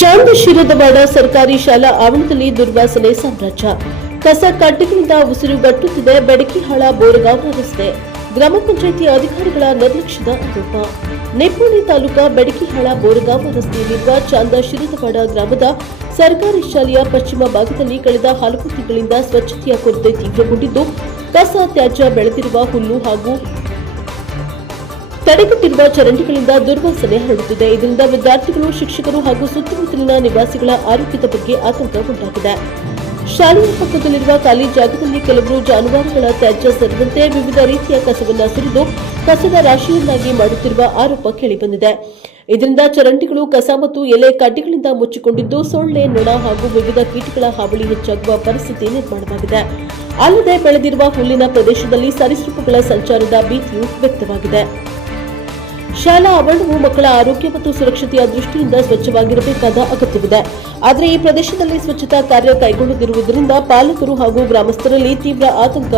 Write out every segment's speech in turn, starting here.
ಚಾಂದಶಿರದವಾಡ ಸರ್ಕಾರಿ ಶಾಲಾ ಆವರಣದಲ್ಲಿ ದುರ್ವಾಸನೆ ಸಾಮ್ರಾಜ್ಯ. ಕಸ ಕಡ್ಡಿಗಳಿಂದ ಉಸಿರುಗಟ್ಟುತ್ತಿದೆ ಬೆಡಕಿಹಾಳ ಬೋರಗಾಂವ ರಸ್ತೆ. ಗ್ರಾಮ ಪಂಚಾಯಿತಿ ಅಧಿಕಾರಿಗಳ ನಿರ್ಲಕ್ಷ್ಯದ ಆರೋಪ. ನಿಪ್ಪಾಣಿ ತಾಲೂಕಾ ಬೆಡಕಿಹಾಳ ಬೋರಗಾಂವ ರಸ್ತೆಯಲ್ಲಿರುವ ಚಾಂದಶಿರದವಾಡ ಗ್ರಾಮದ ಸರ್ಕಾರಿ ಶಾಲೆಯ ಪಶ್ಚಿಮ ಭಾಗದಲ್ಲಿ ಕಳೆದ ಹಲವು ತಿಂಗಳಿಂದ ಸ್ವಚ್ಛತೆಯ ಕೊರತೆ ತೀವ್ರಗೊಂಡಿದ್ದು, ಕಸ ತ್ಯಾಜ್ಯ ಬೆಳೆದಿರುವ ಹುಲ್ಲು ಹಾಗೂ ತಡೆಗಟ್ಟಿರುವ ಚರಂಡಿಗಳಿಂದ ದುರ್ವಾಸನೆ ಹರಡುತ್ತಿದೆ. ಇದರಿಂದ ವಿದ್ಯಾರ್ಥಿಗಳು, ಶಿಕ್ಷಕರು ಹಾಗೂ ಸುತ್ತಮುತ್ತಲಿನ ನಿವಾಸಿಗಳ ಆರೋಗ್ಯದ ಬಗ್ಗೆ ಆತಂಕ ಉಂಟಾಗಿದೆ. ಶಾಲೆಯ ಪಕ್ಕದಲ್ಲಿರುವ ಖಾಲಿ ಜಾಗದಲ್ಲಿ ಕೆಲವರು ಜಾನುವಾರುಗಳ ತ್ಯಾಜ್ಯ ಸೇರಿದಂತೆ ವಿವಿಧ ರೀತಿಯ ಕಸವನ್ನು ಸುರಿದು ಕಸದ ರಾಶಿಯನ್ನಾಗಿ ಮಾಡುತ್ತಿರುವ ಆರೋಪ ಕೇಳಿಬಂದಿದೆ. ಇದರಿಂದ ಚರಂಡಿಗಳು ಕಸ ಮತ್ತು ಎಲೆ ಕಡ್ಡಿಗಳಿಂದ ಮುಚ್ಚಿಕೊಂಡಿದ್ದು, ಸೊಳ್ಳೆ, ನೊಣ ಹಾಗೂ ವಿವಿಧ ಕೀಟಗಳ ಹಾವಳಿ ಹೆಚ್ಚಾಗುವ ಪರಿಸ್ಥಿತಿ ನಿರ್ಮಾಣವಾಗಿದೆ. ಅಲ್ಲದೆ ಬೆಳೆದಿರುವ ಹುಲ್ಲಿನ ಪ್ರದೇಶದಲ್ಲಿ ಸರೀಸೃಪಗಳ ಸಂಚಾರದ ಭೀತಿಯೂ ವ್ಯಕ್ತವಾಗಿದೆ. ಶಾಲಾ ಆವರಣವು ಮಕ್ಕಳ ಆರೋಗ್ಯ ಮತ್ತು ಸುರಕ್ಷತೆಯ ದೃಷ್ಟಿಯಿಂದ ಸ್ವಚ್ಛವಾಗಿರಬೇಕಾದ ಅಗತ್ಯವಿದೆ. ಆದರೆ ಈ ಪ್ರದೇಶದಲ್ಲಿ ಸ್ವಚ್ಛತಾ ಕಾರ್ಯ ಕೈಗೊಳ್ಳದಿರುವುದರಿಂದ ಪಾಲಕರು ಹಾಗೂ ಗ್ರಾಮಸ್ಥರಲ್ಲಿ ತೀವ್ರ ಆತಂಕ,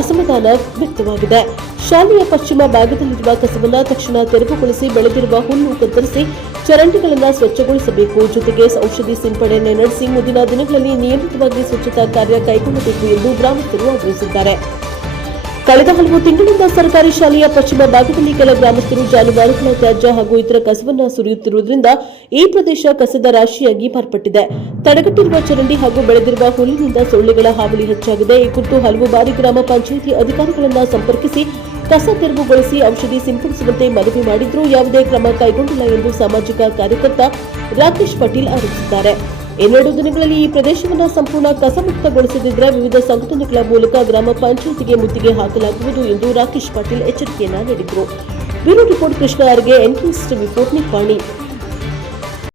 ಅಸಮಾಧಾನ ವ್ಯಕ್ತವಾಗಿದೆ. ಶಾಲೆಯ ಪಶ್ಚಿಮ ಭಾಗದಲ್ಲಿರುವ ಕಸವನ್ನು ತಕ್ಷಣ ತೆರವುಗೊಳಿಸಿ ಬೆಳೆದಿರುವ ಹುಲ್ಲು ಕತ್ತರಿಸಿ ಚರಂಡಿಗಳನ್ನು ಸ್ವಚ್ಛಗೊಳಿಸಬೇಕು. ಜೊತೆಗೆ ಔಷಧಿ ಸಿಂಪಡಣೆ ನಡೆಸಿ ಮುಂದಿನ ದಿನಗಳಲ್ಲಿ ನಿಯಮಿತವಾಗಿ ಸ್ವಚ್ಛತಾ ಕಾರ್ಯ ಕೈಗೊಳ್ಳಬೇಕು ಎಂದು ಗ್ರಾಮಸ್ಥರು ಆಗ್ರಹಿಸಿದ್ದಾರೆ. ಕಳೆದ ಹಲವು ತಿಂಗಳಿಂದ ಸರ್ಕಾರಿ ಶಾಲೆಯ ಪಶ್ಚಿಮ ಭಾಗದಲ್ಲಿ ಕೆಲ ಗ್ರಾಮಸ್ಥರು ಜಾನುವಾರುಗಳ ತ್ಯಾಜ್ಯ ಹಾಗೂ ಇತರ ಕಸವನ್ನು ಸುರಿಯುತ್ತಿರುವುದರಿಂದ ಈ ಪ್ರದೇಶ ಕಸದ ರಾಶಿಯಾಗಿ ಮಾರ್ಪಟ್ಟಿದೆ. ತಡೆಗಟ್ಟಿರುವ ಚರಂಡಿ ಹಾಗೂ ಬೆಳೆದಿರುವ ಹುಲ್ಲಿನಿಂದ ಸೊಳ್ಳೆಗಳ ಹಾವಳಿ ಹೆಚ್ಚಾಗಿದೆ. ಈ ಕುರಿತು ಹಲವು ಬಾರಿ ಗ್ರಾಮ ಪಂಚಾಯಿತಿ ಅಧಿಕಾರಿಗಳನ್ನು ಸಂಪರ್ಕಿಸಿ ಕಸ ತೆರವುಗೊಳಿಸಿ ಔಷಧಿ ಸಿಂಪಡಿಸುವಂತೆ ಮನವಿ ಮಾಡಿದ್ರೂ ಯಾವುದೇ ಕ್ರಮ ಕೈಗೊಂಡಿಲ್ಲ ಎಂದು ಸಾಮಾಜಿಕ ಕಾರ್ಯಕರ್ತ ರಾಕೇಶ್ ಪಾಟೀಲ್ ಆರೋಪಿಸಿದ್ದಾರೆ. ಇನ್ನೆರಡು ದಿನಗಳಲ್ಲಿ ಈ ಪ್ರದೇಶವನ್ನು ಸಂಪೂರ್ಣ ಕಸಮುಕ್ತಗೊಳಿಸದಿದ್ದರೆ ವಿವಿಧ ಸಂಘಟನೆಗಳ ಮೂಲಕ ಗ್ರಾಮ ಪಂಚಾಯಿತಿಗೆ ಮುತ್ತಿಗೆ ಹಾಕಲಾಗುವುದು ಎಂದು ರಾಕೇಶ್ ಪಾಟೀಲ್ ಎಚ್ಚರಿಕೆಯನ್ನ ನೀಡಿದರು. ಬ್ಯೂರೋ ರಿಪೋರ್ಟ್ ಕೃಷ್ಣ ಆರ್ಗೆ, ಎನ್ಕೆಎಸ್ ಟಿವಿ 4 ನಿಪ್ಪಾಣಿ.